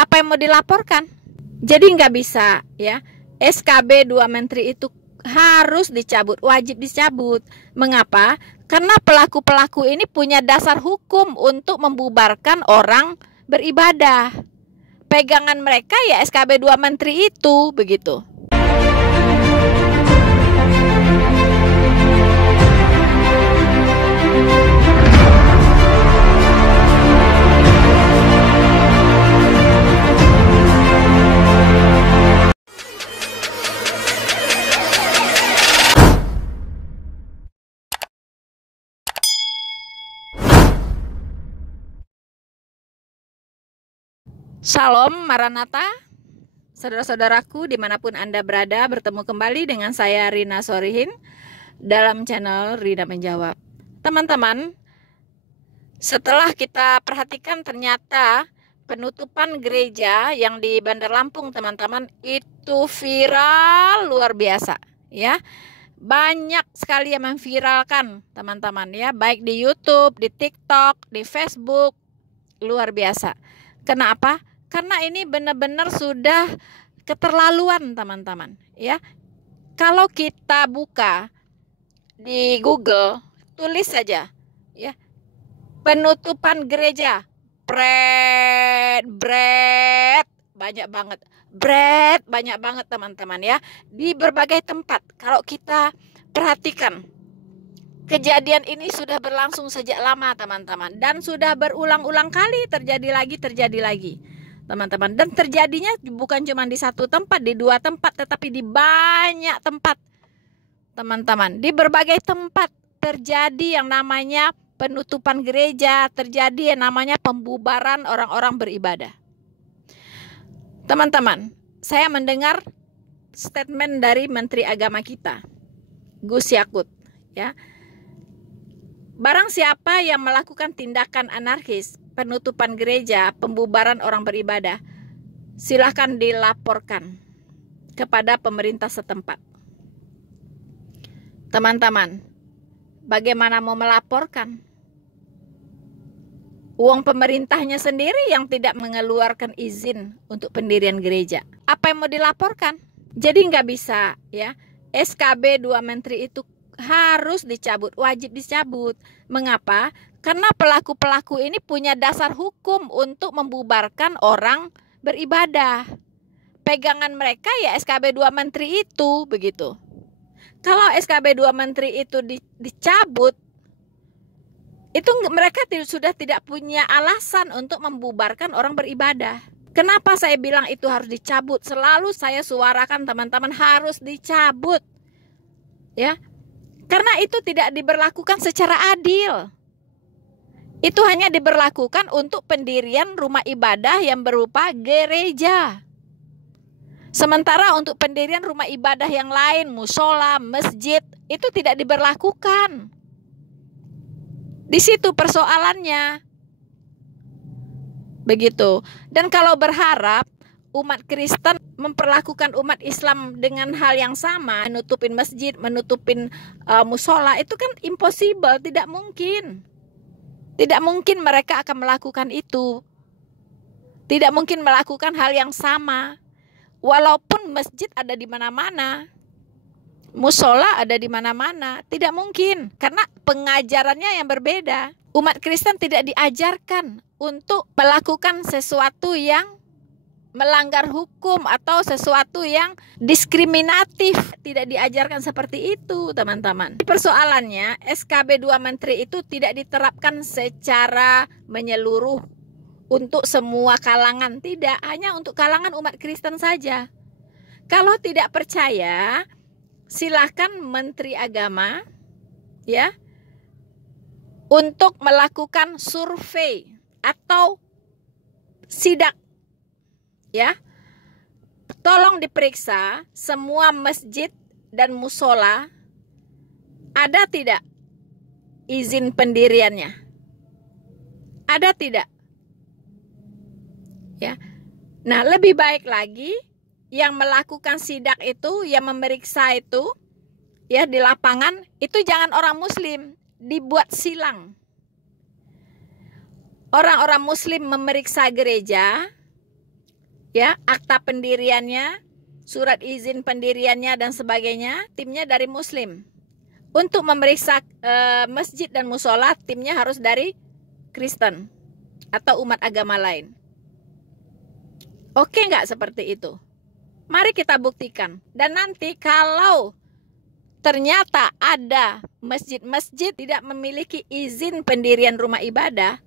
Apa yang mau dilaporkan? Jadi nggak bisa ya. SKB 2 Menteri itu harus dicabut, wajib dicabut. Mengapa? Karena pelaku-pelaku ini punya dasar hukum untuk membubarkan orang beribadah. Pegangan mereka ya SKB 2 Menteri itu, begitu. Shalom Maranatha, saudara-saudaraku dimanapun Anda berada, bertemu kembali dengan saya Rina Sorihin dalam channel Rina Menjawab. Teman-teman, setelah kita perhatikan ternyata penutupan gereja yang di Bandar Lampung, teman-teman, itu viral luar biasa ya. Banyak sekali yang memviralkan, teman-teman ya, baik di YouTube, di TikTok, di Facebook, luar biasa. Kenapa? Karena ini benar-benar sudah keterlaluan, teman-teman ya. Kalau kita buka di Google, tulis saja ya, penutupan gereja, banyak banget teman-teman ya, di berbagai tempat. Kalau kita perhatikan, kejadian ini sudah berlangsung sejak lama, teman-teman, dan sudah berulang-ulang kali terjadi lagi, teman-teman. Dan terjadinya bukan cuma di satu tempat, di dua tempat, tetapi di banyak tempat, teman-teman. Di berbagai tempat terjadi yang namanya penutupan gereja, terjadi yang namanya pembubaran orang-orang beribadah. Teman-teman, saya mendengar statement dari Menteri Agama kita, Gus Yakut ya. Barang siapa yang melakukan tindakan anarkis, penutupan gereja, pembubaran orang beribadah, silahkan dilaporkan kepada pemerintah setempat. Teman-teman, bagaimana mau melaporkan? Uang pemerintahnya sendiri yang tidak mengeluarkan izin untuk pendirian gereja. Apa yang mau dilaporkan? Jadi nggak bisa ya. SKB 2 Menteri itu harus dicabut, wajib dicabut. Mengapa? Karena pelaku-pelaku ini punya dasar hukum untuk membubarkan orang beribadah. Pegangan mereka ya SKB 2 Menteri itu, begitu. Kalau SKB 2 Menteri itu dicabut, itu mereka sudah tidak punya alasan untuk membubarkan orang beribadah. Kenapa saya bilang itu harus dicabut? Selalu saya suarakan, teman-teman, harus dicabut. Ya. Karena itu tidak diberlakukan secara adil. Itu hanya diberlakukan untuk pendirian rumah ibadah yang berupa gereja. Sementara untuk pendirian rumah ibadah yang lain, musola, masjid, itu tidak diberlakukan. Di situ persoalannya. Begitu. Dan kalau berharap umat Kristen memperlakukan umat Islam dengan hal yang sama, menutupin masjid, menutupin musola, itu kan impossible, tidak mungkin. Tidak mungkin mereka akan melakukan itu. Tidak mungkin melakukan hal yang sama. Walaupun masjid ada di mana-mana, musola ada di mana-mana, tidak mungkin. Karena pengajarannya yang berbeda. Umat Kristen tidak diajarkan untuk melakukan sesuatu yang melanggar hukum atau sesuatu yang diskriminatif. Tidak diajarkan seperti itu, teman-teman. Persoalannya SKB 2 Menteri itu tidak diterapkan secara menyeluruh untuk semua kalangan. Tidak, hanya untuk kalangan umat Kristen saja. Kalau tidak percaya, silakan Menteri Agama ya untuk melakukan survei atau sidak ya. Tolong diperiksa semua masjid dan musola ada tidak izin pendiriannya, ada tidak ya. Nah, lebih baik lagi yang melakukan sidak itu, yang memeriksa itu ya di lapangan, itu jangan orang muslim, dibuat silang. Orang-orang muslim memeriksa gereja, Ya, akta pendiriannya, surat izin pendiriannya dan sebagainya, timnya dari Muslim. Untuk memeriksa masjid dan musola, timnya harus dari Kristen atau umat agama lain. Oke nggak seperti itu? Mari kita buktikan. Dan nanti kalau ternyata ada masjid-masjid tidak memiliki izin pendirian rumah ibadah,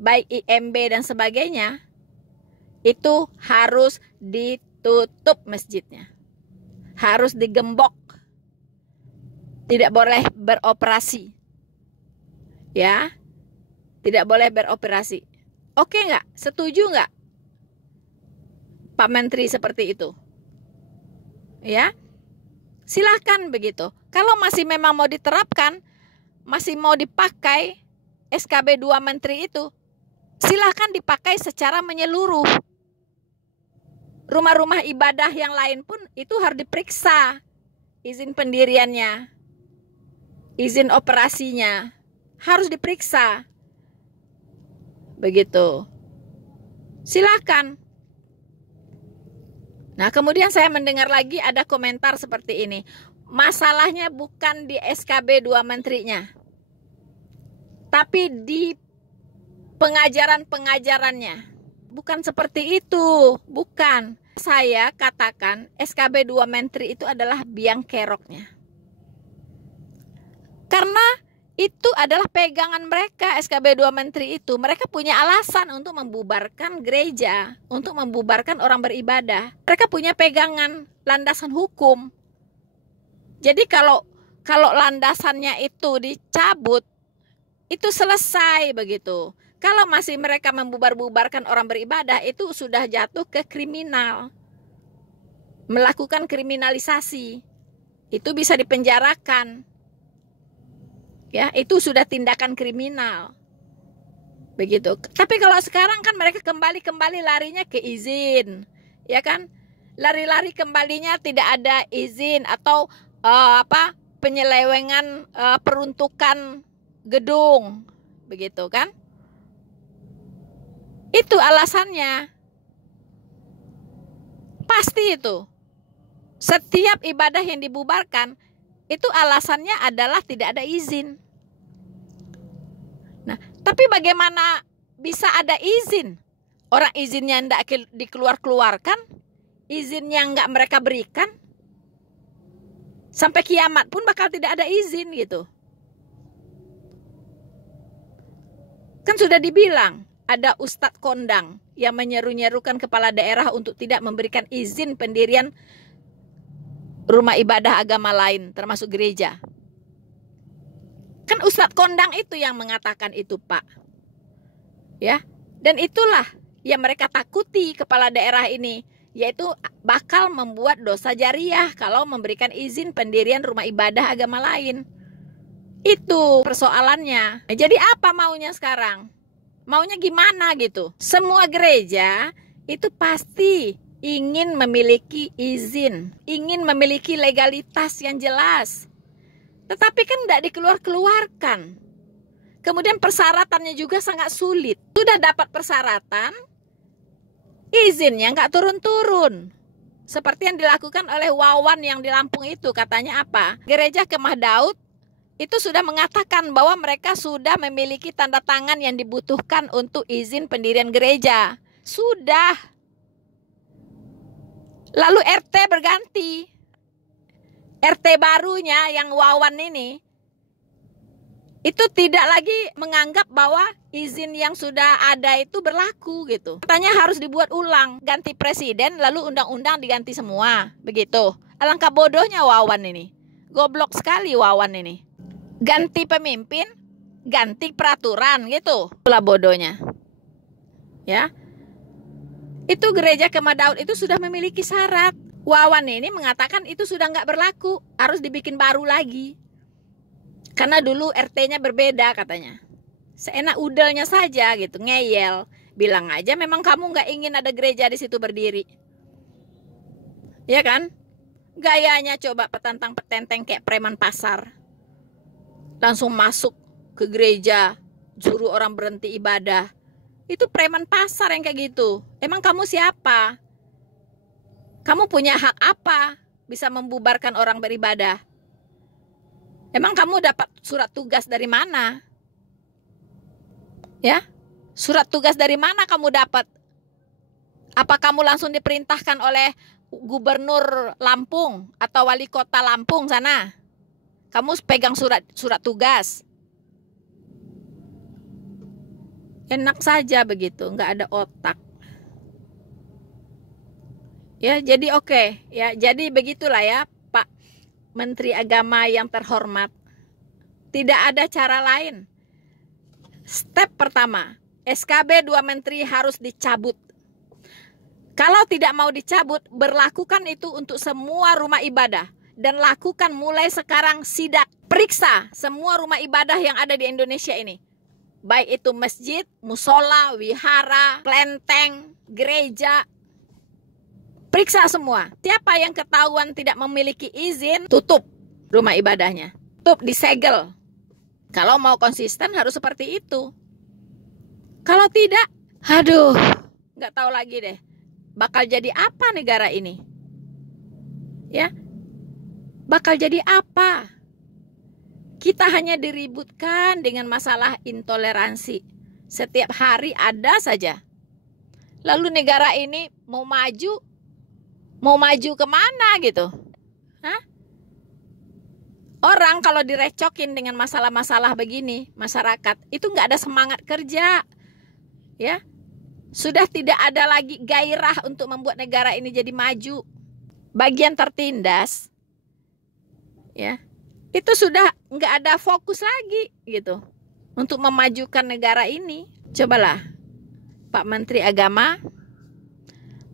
baik IMB dan sebagainya, itu harus ditutup masjidnya. Harus digembok. Tidak boleh beroperasi. Ya. Tidak boleh beroperasi. Oke nggak? Setuju nggak Pak Menteri seperti itu? Ya. Silahkan begitu. Kalau masih memang mau diterapkan, masih mau dipakai SKB 2 Menteri itu, silahkan dipakai secara menyeluruh. Rumah-rumah ibadah yang lain pun itu harus diperiksa izin pendiriannya, izin operasinya, harus diperiksa. Begitu. Silahkan. Nah, kemudian saya mendengar lagi ada komentar seperti ini. Masalahnya bukan di SKB 2 menterinya, tapi di pengajaran-pengajarannya. Bukan seperti itu, bukan. Saya katakan SKB 2 menteri itu adalah biang keroknya. Karena itu adalah pegangan mereka, SKB 2 menteri itu. Mereka punya alasan untuk membubarkan gereja, untuk membubarkan orang beribadah. Mereka punya pegangan, landasan hukum. Jadi kalau landasannya itu dicabut, itu selesai begitu. Kalau masih mereka membubar-bubarkan orang beribadah, itu sudah jatuh ke kriminal. Melakukan kriminalisasi. Itu bisa dipenjarakan. Ya, itu sudah tindakan kriminal. Begitu. Tapi kalau sekarang kan mereka kembali larinya ke izin. Ya kan? Lari-lari kembalinya tidak ada izin atau penyelewengan peruntukan gedung. Begitu kan? Itu alasannya. Pasti itu. Setiap ibadah yang dibubarkan, itu alasannya adalah tidak ada izin. Nah, tapi bagaimana bisa ada izin? Orang izinnya tidak dikeluarkan, izinnya nggak mereka berikan, sampai kiamat pun bakal tidak ada izin gitu. Kan sudah dibilang, ada ustadz kondang yang menyeru-nyerukan kepala daerah untuk tidak memberikan izin pendirian rumah ibadah agama lain, termasuk gereja. Kan ustadz kondang itu yang mengatakan itu, Pak. Ya, dan itulah yang mereka takuti kepala daerah ini, yaitu bakal membuat dosa jariah kalau memberikan izin pendirian rumah ibadah agama lain. Itu persoalannya. Jadi apa maunya sekarang? Maunya gimana gitu? Semua gereja itu pasti ingin memiliki izin, ingin memiliki legalitas yang jelas. Tetapi kan tidak dikeluarkan. Kemudian persyaratannya juga sangat sulit. Sudah dapat persyaratan, izinnya nggak turun-turun. Seperti yang dilakukan oleh Wawan yang di Lampung itu. Katanya apa? Gereja Kemah Daud itu sudah mengatakan bahwa mereka sudah memiliki tanda tangan yang dibutuhkan untuk izin pendirian gereja. Sudah. Lalu RT berganti. RT barunya yang Wawan ini itu tidak lagi menganggap bahwa izin yang sudah ada itu berlaku gitu. Katanya harus dibuat ulang, ganti presiden lalu undang-undang diganti semua, begitu. Alangkah bodohnya Wawan ini. Goblok sekali Wawan ini. Ganti pemimpin, ganti peraturan gitu. Itulah bodohnya. Ya. Itu gereja Kemah Daud itu sudah memiliki syarat. Wawan ini mengatakan itu sudah nggak berlaku, harus dibikin baru lagi. Karena dulu RT-nya berbeda katanya. Seenak udelnya saja gitu, ngeyel. Bilang aja memang kamu nggak ingin ada gereja di situ berdiri. Ya kan? Gayanya coba petantang-petenteng kayak preman pasar. Langsung masuk ke gereja, suruh orang berhenti ibadah. Itu preman pasar yang kayak gitu. Emang kamu siapa? Kamu punya hak apa bisa membubarkan orang beribadah? Emang kamu dapat surat tugas dari mana? Ya, surat tugas dari mana kamu dapat? Apa kamu langsung diperintahkan oleh gubernur Lampung atau wali kota Lampung sana? Kamu pegang surat tugas. Enak saja begitu, nggak ada otak. Ya, jadi oke. Ya, jadi begitulah ya, Pak Menteri Agama yang terhormat. Tidak ada cara lain. Step pertama, SKB 2 Menteri harus dicabut. Kalau tidak mau dicabut, berlakukan itu untuk semua rumah ibadah. Dan lakukan mulai sekarang sidak. Periksa semua rumah ibadah yang ada di Indonesia ini. Baik itu masjid, musola, wihara, kelenteng, gereja. Periksa semua. Siapa yang ketahuan tidak memiliki izin, tutup rumah ibadahnya. Tutup, disegel. Kalau mau konsisten harus seperti itu. Kalau tidak, aduh, nggak tahu lagi deh. Bakal jadi apa negara ini? Ya, bakal jadi apa? Kita hanya diributkan dengan masalah intoleransi. Setiap hari ada saja. Lalu negara ini mau maju kemana gitu? Hah? Orang kalau direcokin dengan masalah-masalah begini, masyarakat itu nggak ada semangat kerja, ya. Sudah tidak ada lagi gairah untuk membuat negara ini jadi maju. Bagian tertindas, ya, itu sudah nggak ada fokus lagi gitu untuk memajukan negara ini. Cobalah Pak Menteri Agama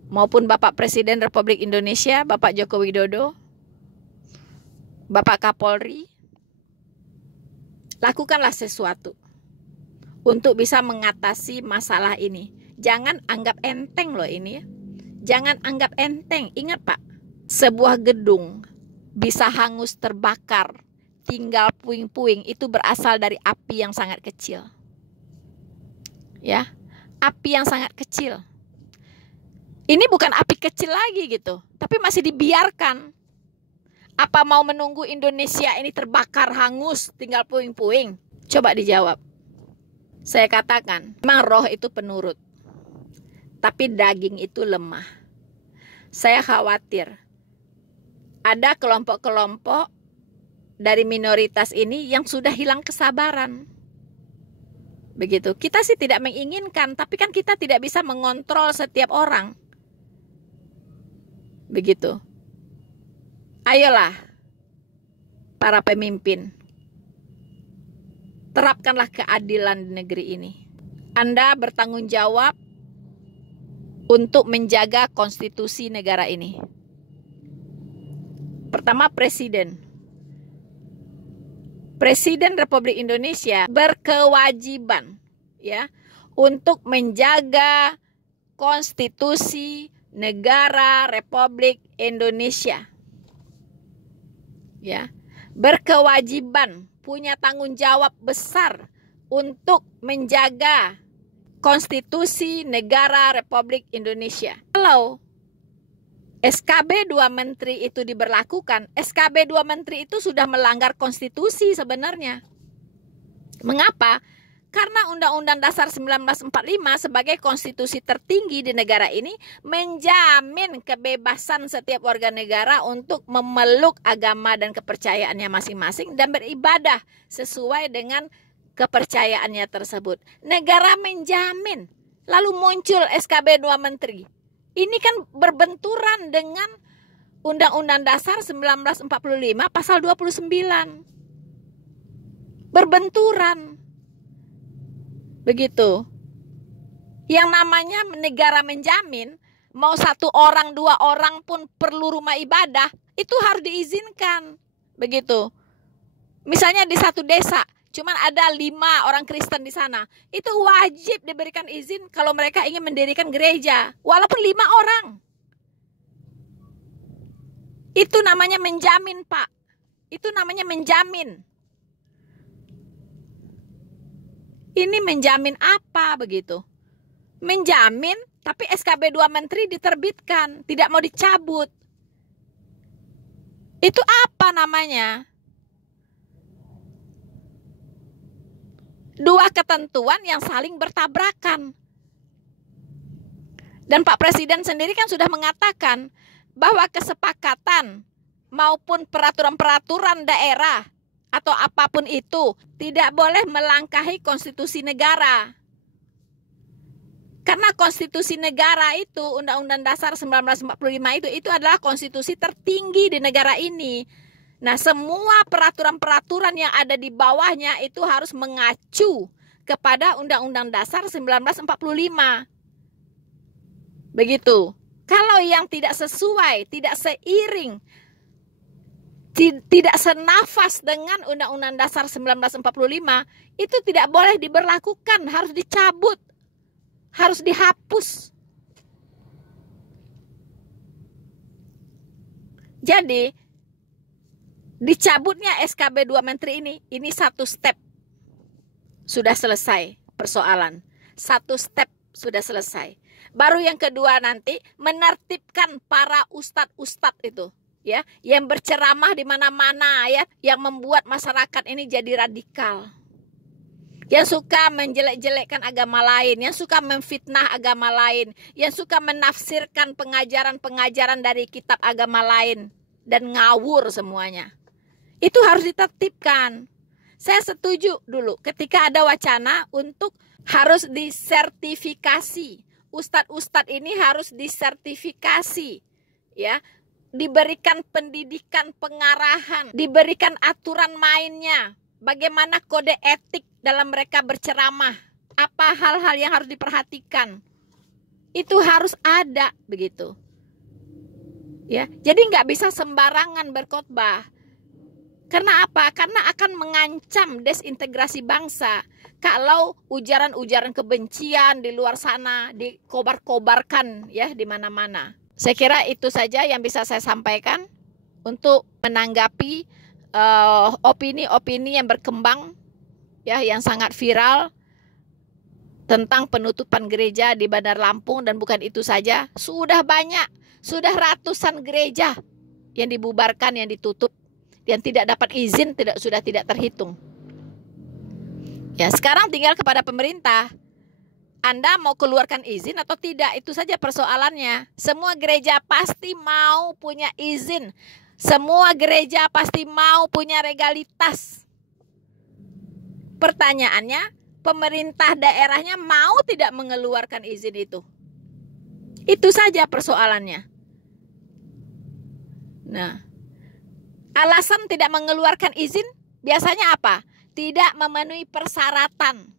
maupun Bapak Presiden Republik Indonesia, Bapak Joko Widodo, Bapak Kapolri, lakukanlah sesuatu untuk bisa mengatasi masalah ini. Jangan anggap enteng loh ini ya. Jangan anggap enteng. Ingat Pak, sebuah gedung bisa hangus terbakar, tinggal puing-puing, itu berasal dari api yang sangat kecil. Ya, api yang sangat kecil. Ini bukan api kecil lagi gitu, tapi masih dibiarkan. Apa mau menunggu Indonesia ini terbakar hangus, tinggal puing-puing? Coba dijawab. Saya katakan, memang roh itu penurut, tapi daging itu lemah. Saya khawatir ada kelompok-kelompok dari minoritas ini yang sudah hilang kesabaran. Begitu. Kita sih tidak menginginkan, tapi kan kita tidak bisa mengontrol setiap orang. Begitu. Ayolah para pemimpin, terapkanlah keadilan di negeri ini. Anda bertanggung jawab untuk menjaga konstitusi negara ini. Pertama, Presiden Republik Indonesia berkewajiban ya untuk menjaga konstitusi negara Republik Indonesia. Ya, berkewajiban, punya tanggung jawab besar untuk menjaga konstitusi negara Republik Indonesia. Kalau SKB 2 Menteri itu diberlakukan, SKB 2 Menteri itu sudah melanggar konstitusi sebenarnya. Mengapa? Karena Undang-Undang Dasar 1945 sebagai konstitusi tertinggi di negara ini menjamin kebebasan setiap warga negara untuk memeluk agama dan kepercayaannya masing-masing dan beribadah sesuai dengan kepercayaannya tersebut. Negara menjamin. Lalu muncul SKB 2 Menteri. Ini kan berbenturan dengan Undang-Undang Dasar 1945 pasal 29. Berbenturan. Begitu. Yang namanya negara menjamin, mau 1 orang, 2 orang pun perlu rumah ibadah, itu harus diizinkan. Begitu. Misalnya di satu desa, cuman ada 5 orang Kristen di sana, itu wajib diberikan izin kalau mereka ingin mendirikan gereja, walaupun 5 orang. Itu namanya menjamin, Pak. Itu namanya menjamin. Ini menjamin apa begitu? Menjamin Tapi SKB 2 Menteri diterbitkan, tidak mau dicabut. Itu apa namanya? Dua ketentuan yang saling bertabrakan. Dan Pak Presiden sendiri kan sudah mengatakan bahwa kesepakatan maupun peraturan-peraturan daerah atau apapun itu tidak boleh melangkahi konstitusi negara. Karena konstitusi negara itu, Undang-Undang Dasar 1945 itu adalah konstitusi tertinggi di negara ini. Nah, semua peraturan-peraturan yang ada di bawahnya itu harus mengacu kepada Undang-Undang Dasar 1945. Begitu. Kalau yang tidak sesuai, tidak seiring, tidak senafas dengan Undang-Undang Dasar 1945, itu tidak boleh diberlakukan, harus dicabut. Harus dihapus. Jadi dicabutnya SKB 2 Menteri ini satu step sudah selesai persoalan. Satu step sudah selesai. Baru yang kedua nanti menertibkan para ustadz-ustadz itu, ya, yang berceramah di mana-mana, ya, yang membuat masyarakat ini jadi radikal. Yang suka menjelek-jelekkan agama lain, yang suka memfitnah agama lain, yang suka menafsirkan pengajaran-pengajaran dari kitab agama lain dan ngawur semuanya. Itu harus ditertibkan. Saya setuju dulu ketika ada wacana untuk harus disertifikasi. Ustadz-ustadz ini harus disertifikasi, ya, diberikan pendidikan pengarahan, diberikan aturan mainnya. Bagaimana kode etik dalam mereka berceramah? Apa hal-hal yang harus diperhatikan? Itu harus ada, begitu. Ya, jadi nggak bisa sembarangan berkhotbah. Karena apa? Karena akan mengancam desintegrasi bangsa. Kalau ujaran-ujaran kebencian di luar sana dikobar-kobarkan, ya, di mana-mana. Saya kira itu saja yang bisa saya sampaikan untuk menanggapi opini-opini yang berkembang, ya, yang sangat viral tentang penutupan gereja di Bandar Lampung. Dan bukan itu saja, sudah banyak, sudah ratusan gereja yang dibubarkan, yang ditutup, yang tidak dapat izin, sudah tidak terhitung. Ya, sekarang tinggal kepada pemerintah. Anda mau keluarkan izin atau tidak, itu saja persoalannya. Semua gereja pasti mau punya izin. Semua gereja pasti mau punya legalitas. Pertanyaannya, pemerintah daerahnya mau tidak mengeluarkan izin itu? Itu saja persoalannya. Nah, alasan tidak mengeluarkan izin biasanya apa? Tidak memenuhi persyaratan.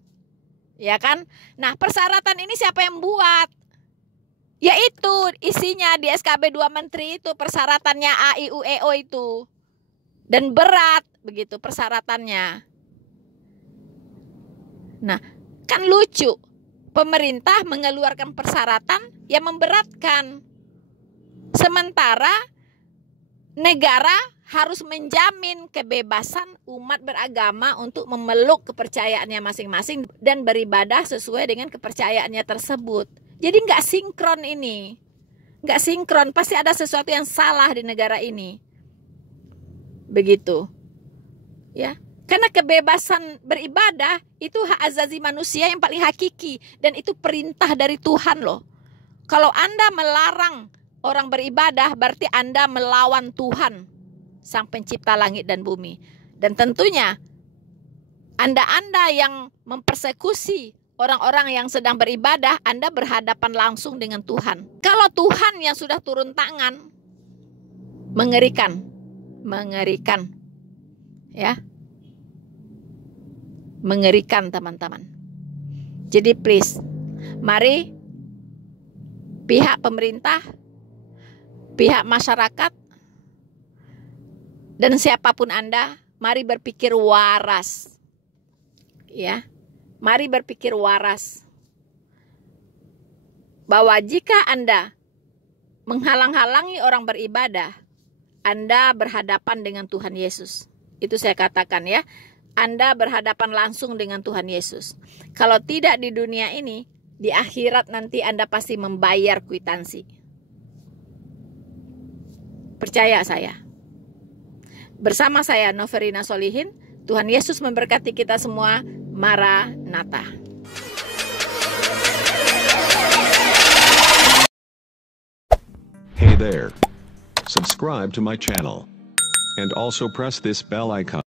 Ya kan? Nah, persyaratan ini siapa yang buat? Yaitu isinya di SKB 2 Menteri itu, persyaratannya A, I, U, E, O itu. Dan berat begitu persyaratannya. Nah, kan lucu. Pemerintah mengeluarkan persyaratan yang memberatkan. Sementara negara harus menjamin kebebasan umat beragama untuk memeluk kepercayaannya masing-masing dan beribadah sesuai dengan kepercayaannya tersebut. Jadi nggak sinkron ini. Nggak sinkron, pasti ada sesuatu yang salah di negara ini. Begitu. Ya. Karena kebebasan beribadah itu hak azazi manusia yang paling hakiki. Dan itu perintah dari Tuhan loh. Kalau Anda melarang orang beribadah, berarti Anda melawan Tuhan, Sang Pencipta langit dan bumi. Dan tentunya Anda yang mempersekusi orang-orang yang sedang beribadah, Anda berhadapan langsung dengan Tuhan. Kalau Tuhan yang sudah turun tangan, mengerikan. Mengerikan. Ya. Mengerikan, teman-teman. Jadi please, mari pihak pemerintah, pihak masyarakat, dan siapapun Anda, mari berpikir waras. Ya. Mari berpikir waras. Bahwa jika Anda menghalang-halangi orang beribadah, Anda berhadapan dengan Tuhan Yesus. Itu saya katakan, ya. Anda berhadapan langsung dengan Tuhan Yesus. Kalau tidak di dunia ini, Di akhirat nanti Anda pasti membayar kwitansi. Percaya saya. Bersama saya Noverina Solihin, Tuhan Yesus memberkati kita semua. Maranatha. Hey there. Subscribe to my channel. And also press this bell icon.